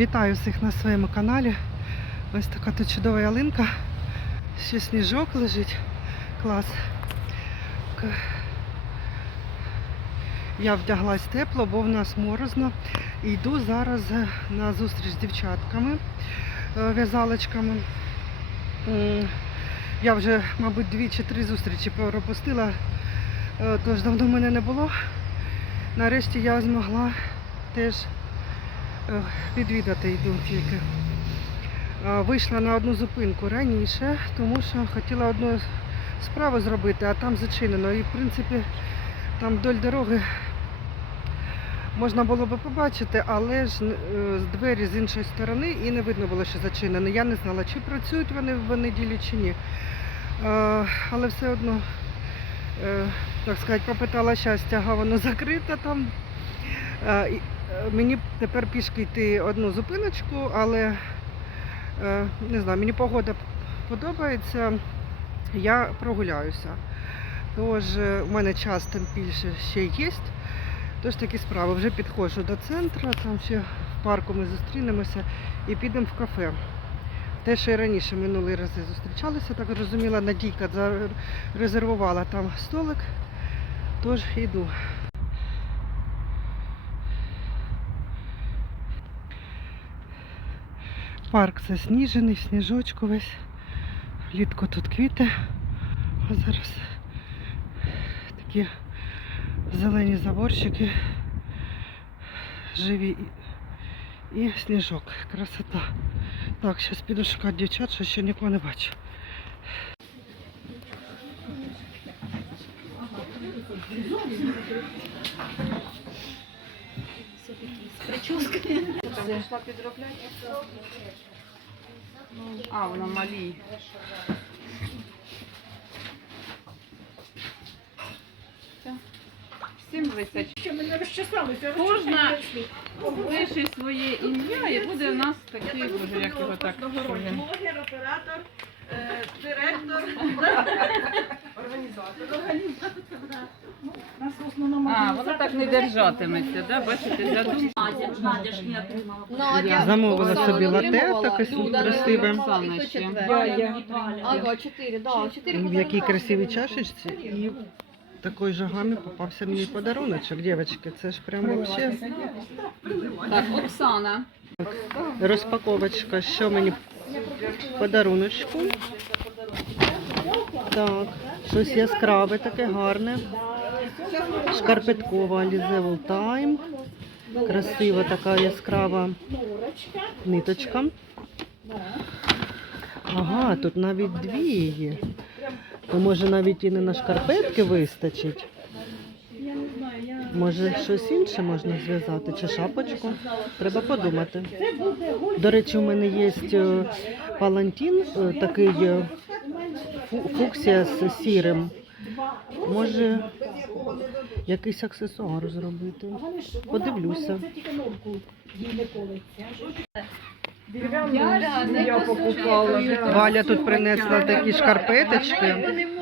Вітаю всіх на своєму каналі. Ось така тут чудова ялинка. Ще сніжок лежить. Клас. Я вдяглась тепло, бо в нас морозно. Йду зараз е, на зустріч з дівчатками, е, в'язалочками. Я вже, мабуть, дві чи три зустрічі пропустила, е, тож давно мене не було. Нарешті я змогла теж відвідати йду тільки. Вийшла на одну зупинку раніше, тому що хотіла одну справу зробити, а там зачинено. І в принципі там вдоль дороги можна було би побачити, але ж е, двері з іншої сторони і не видно було, що зачинено. Я не знала, чи працюють вони в неділю чи ні. Але все одно, е, так сказати, попитала щастя, а воно закрите там. Мені тепер пішки йти одну зупиночку, але е, не знаю, мені погода подобається, я прогуляюся. Тож е, у мене час тим більше ще є. Тож такі справи. Вже підходжу до центру, там ще в парку ми зустрінемося і підемо в кафе. Те, що і раніше минулі рази зустрічалися, так зрозуміла, Надійка зарезервувала там столик, тож йду. Парк засніжений, сніжочку весь. Влітку тут квіти, а зараз такі зелені заборчики, живі і, і сніжок. Красота. Так, зараз піду шукати дівчат, що ще нікого не бачу. Зайшла підробляти? А, вона малі. Всім. Що мене розчесалися? Кожна пише своє ім'я і буде в нас такий, як його так. Блогер, оператор, директор, організатор. Ну, Нас в основному А, воно так не держатиметься, да? бачите, задум. Замовила Оксана собі лате, таке красиве. Ага, чотири, да, чотири В якій красивій чашечці і в такої же гамі попався мені подаруночок, дівчатки. Це ж прямо вообще Так, Оксана. розпаковочка. Що мені подаруночку? Так, щось яскраве, таке гарне. Шкарпеткова Alize Time. Красива така яскрава ниточка. Ага, тут навіть дві є. То може навіть і не на шкарпетки вистачить. Може щось інше можна зв'язати, чи шапочку. Треба подумати. До речі, у мене є е, палантін, е, такий е, фуксія з сірим. Може якийсь аксесуар зробити. Подивлюся. Я покупала. Валя тут принесла такі шкарпеточки,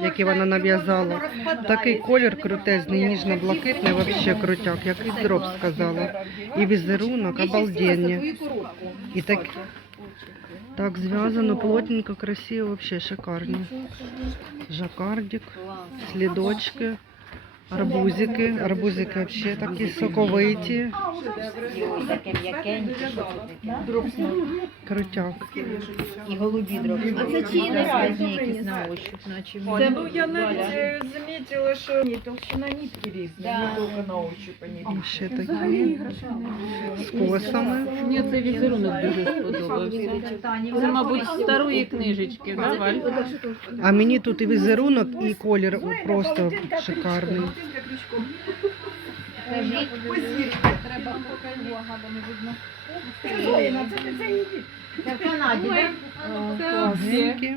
які вона нав'язала. Такий колір крутезний, ніжно-блакитний, взагалі крутяк, як і дроб сказала. І візерунок обалденні. І так, так зв'язано плотненько, красиво, взагалі шикарні. Жакардик, слідочки, арбузики. Арбузики взагалі такі соковиті. Крутяк. І голубі дроби. А це чиї різні якісь на ощупь, наче. Це, ну, я навіть замітила, що ні, толщина нитки різна, Да. не тільки на ощупь вони. Ще такі з косами. Мені цей візерунок дуже сподобався. Це, мабуть, старої книжечки, да, Валь? А мені тут і візерунок, і колір просто шикарний. Треба увага, бо не видно. Зоїна, це не це її. Це в Канаді, так? Класненькі.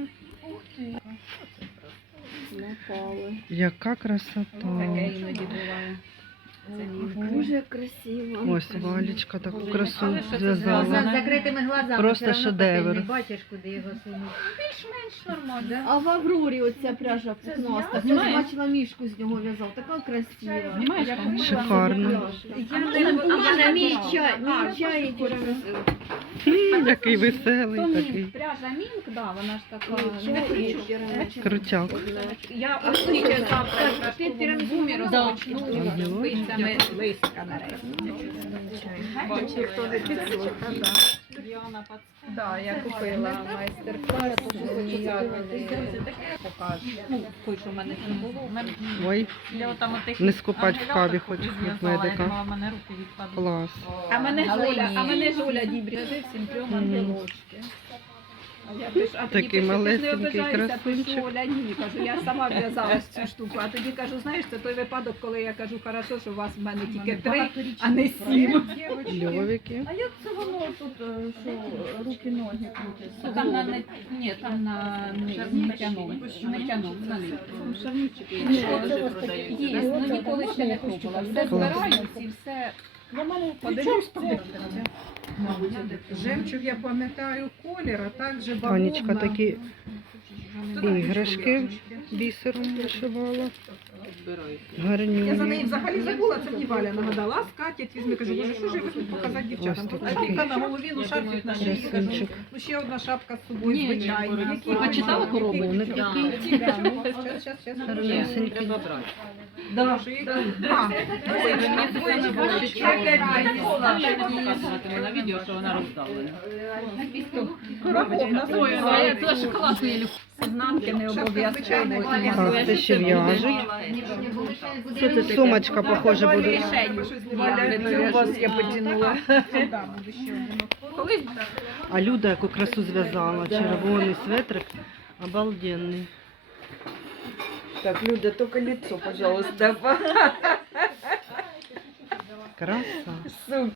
Яка красота. іноді буває. Дуже красиво. Ось Валічка таку красу З зв'язала. закритими глазами. Просто все одно шедевр. потім Не бачиш, куди його сунути. Більш-менш нормально. А в Аврорі оця пряжа пухнаста. Хтось Знімаєш? бачила мішку з нього в'язав. Така красива. Знімаєш? Шикарно. Я не а можна мій чай, мій чай. М, Який веселий такий. пряжа мінк, да, вона ж така. не Крутяк. Я ось тільки завтра в бумі розпочну Ага. Вийцями листка нарешті. Бачу, хто не підслухав, Да, я купила майстер-клас. Ну, той, що в мене ще було. У мене Ой, не скупать в каві зв'язала, від медика. Клас. А мене ні. а мене Жоля дібрі всім трьом ангелочки. А я пишу, а тоді Такий пишу, ти ж не малесенький, обижайся, пишу, красунчик. Оля, ні, кажу, я сама в'язала цю штуку. А тоді кажу, знаєш, це той випадок, коли я кажу, хорошо, що у вас в мене тільки три, а не сім. Льовики. А як це воно тут, е, що руки, ноги крутяться? Ну, Там на не, ні, там на не тянув, не тянув, на нитку. Шарнички є, ну ніколи ще не пробувала. Все збираю, і все подивлюсь, Жемчуг, я пам'ятаю колір, а також бабуна. Анечка такі іграшки бісером вишивала. Я за неї взагалі забула, це мені Валя нагадала. А скатять візьми, кажу, боже, що ж я візьму показати дівчатам? Тут такий. кілька на голові, ну шарфік на шиї, кажу, ну ще одна шапка з собою, Вони які- такі. які- ну, щас, щас, щас. Гарнесенькі. Да, що які- А, на відео, що вона роздала. коробок називається. Я теж класно її не обов'язково. і Так, це ще в'яжуть. Це сумочка, похоже, буде. У вас я потянула. Колись А Люда яку красу зв'язала. Червоний светрик. Обалденний. Так, Люда, только лицо, пожалуйста. Краса. Супер.